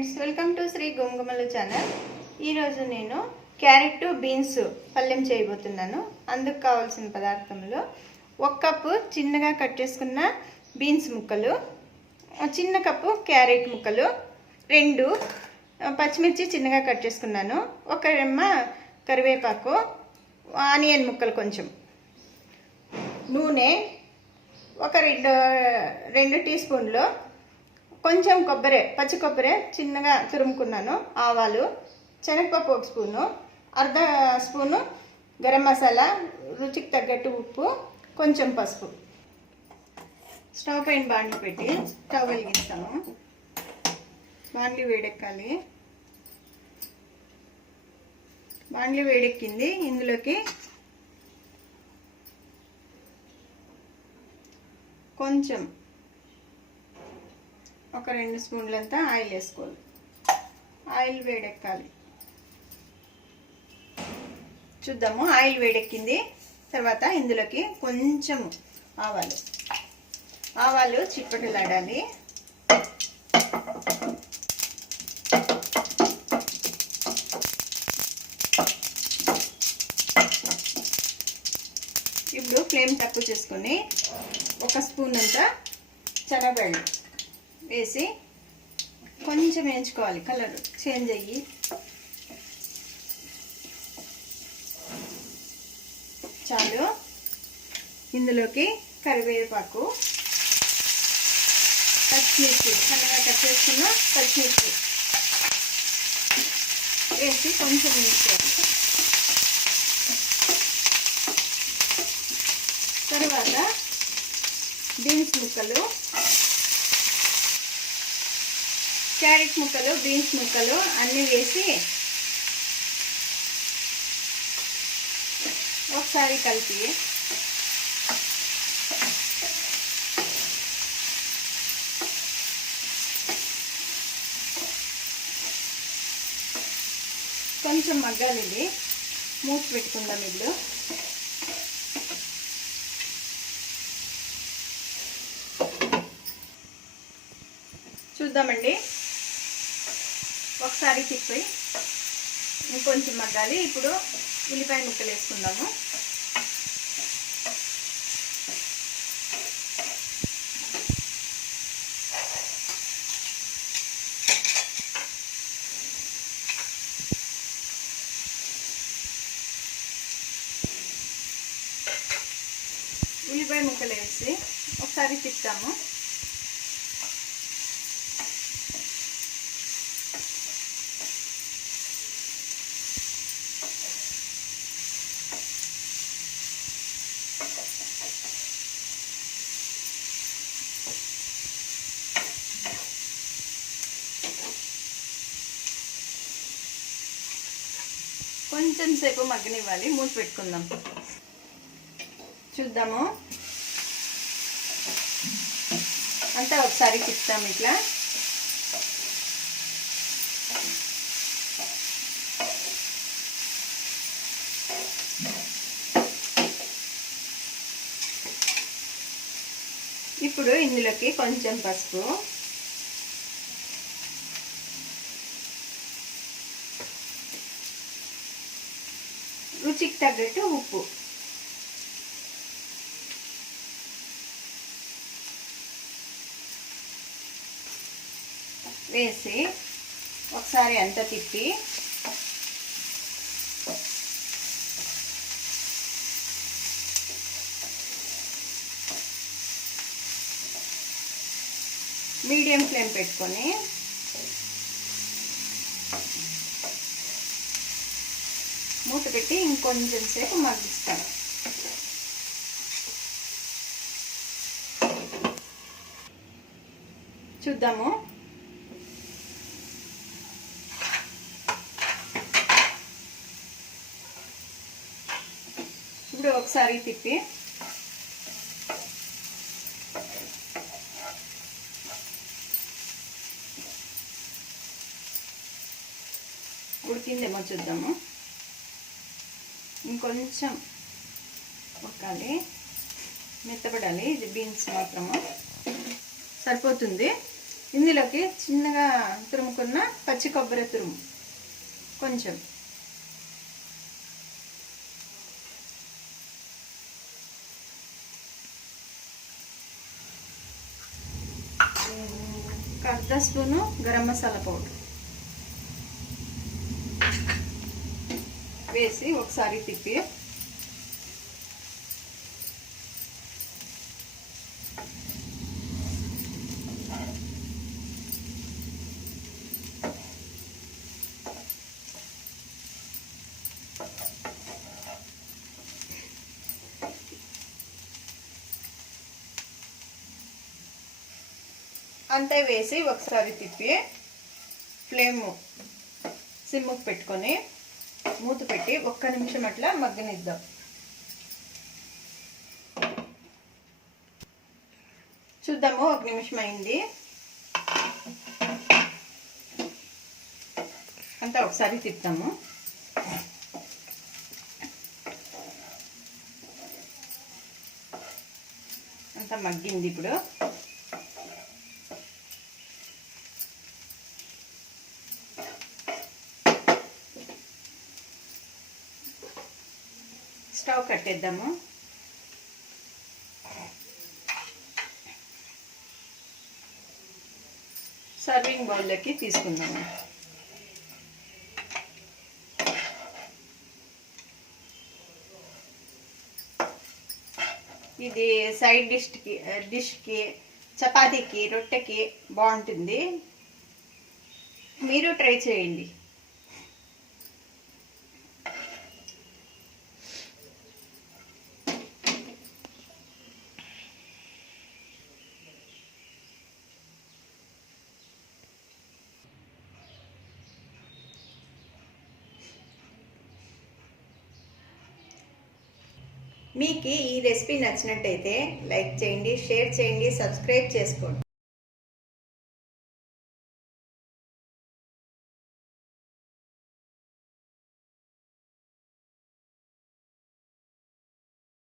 Friends, welcome to Sri Gumagumala channel. ఈరోజు నేను carrot beans పళ్ళెం చేయబోతున్నాను. అందుకు కావాల్సిన పదార్థంలో 1 కప్పు చిన్నగా కట్ చేసుకున్న బీన్స్ ముక్కలు, చిన్న కప్పు క్యారెట్ ముక్కలు, 2 పచ్చిమిర్చి చిన్నగా కట్ చేసుకున్నాను, 1 రెమ్మ కరివేపాకు, ఆనియన్ ముక్కలు, కొంచెం నూనె, 2 టీ స్పూన్లు, కొంచెం కొబ్బరి, పచ్చి కొబ్బరి చిన్నగా తురుముకున్నాను, ఆవాలు, శనగపప్పు 1 స్పూను, 1/2 స్పూను గరం మసాలా, రుచికి తగ్గట్టు ఉప్పు, కొంచెం పసుపు. స్టవ్ పైన బాండ్లీ పెట్టి స్టవ్ వెలిగిస్తాము. బాండ్లీ వేడెక్కాలి. బాండ్లీ వేడెక్కింది. ఇందులోకి కొంచెం 2 స్పూన్లంతా ఆయిల్ వేసుకోవాలి. ఆయిల్ వేడెక్కాలి. చూద్దాము. ఆయిల్ వేడెక్కింది. తర్వాత ఇందులోకి కొంచెం ఆవాలు చిప్పటలాడాలి. ఇప్పుడు ఫ్లేమ్ తక్కువ చేసుకొని 1 స్పూన్ అంతా శనగబెళ్ళు వేసి కొంచెం వేయించుకోవాలి. కలర్ చేంజ్ అయ్యి చాలు. ఇందులోకి కరివేపాకు, పచ్చిమిర్చి, సన్నగా కట్ చేసుకున్న పచ్చిమిర్చి వేసి కొంచెం వేయించుకోవాలి. తర్వాత బీన్స్ ముక్కలు, క్యారెట్ ముక్కలు, బీన్స్ ముక్కలు అన్నీ వేసి ఒకసారి కలిపి కొంచెం మగ్గాలి. ఇది మూసి పెట్టుకుందాం. ఇప్పుడు చూద్దామండి. ఒకసారి తిప్పి ఇంకొంచెం మగ్గాలి. ఇప్పుడు ఉల్లిపాయ ముక్కలు వేసుకుందాము. ఉల్లిపాయ ముక్కలు వేసి ఒకసారి తిప్పుతాము. కొంచెం సేపు మగ్గనివ్వాలి. మూసి పెట్టుకుందాం. చూద్దాము. అంతా ఒకసారి తిప్పుతాము. ఇట్లా ఇప్పుడు ఇందులోకి కొంచెం పసుపు, రుచికి తగ్గట్టు ఉప్పు, వేసి ఒకసారి అంతా తిప్పి మీడియం ఫ్లేమ్ పెట్టుకొని మూత పెట్టి ఇంకొంచెం సేపు మగ్గిస్తాను. చూద్దాము. ఇప్పుడు ఒకసారి తిప్పి ఉడికిందేమో చూద్దాము. ఇంకొంచెం ఉడకాలి, మెత్తపడాలి. ఇది బీన్స్ మాత్రము సరిపోతుంది. ఇందులోకి చిన్నగా తురుముకున్న పచ్చి కొబ్బరి తురుము కొంచెం, అర్ధ స్పూను గరం మసాలా పౌడర్ వేసి ఒకసారి తిప్పి అంతే వేసి ఒకసారి తిప్పి ఫ్లేమ్ సిమ్ముకు పెట్టుకొని మూత పెట్టి 1 నిమిషం అట్లా మగ్గనిద్దాం. చూద్దాము, 1 నిమిషం అయింది. అంతా ఒకసారి తిప్పుతాము. అంతా మగ్గింది. ఇప్పుడు స్టవ్ కట్టేద్దాము. సర్వింగ్ బౌల్లోకి తీసుకుందాము. ఇది సైడ్ డిష్కి చపాతీకి రొట్టెకి బాగుంటుంది. మీరు ట్రై చేయండి. మీకు ఈ రెసిపీ నచ్చినట్టయితే లైక్ చేయండి, షేర్ చేయండి, సబ్స్క్రైబ్ చేసుకోండి.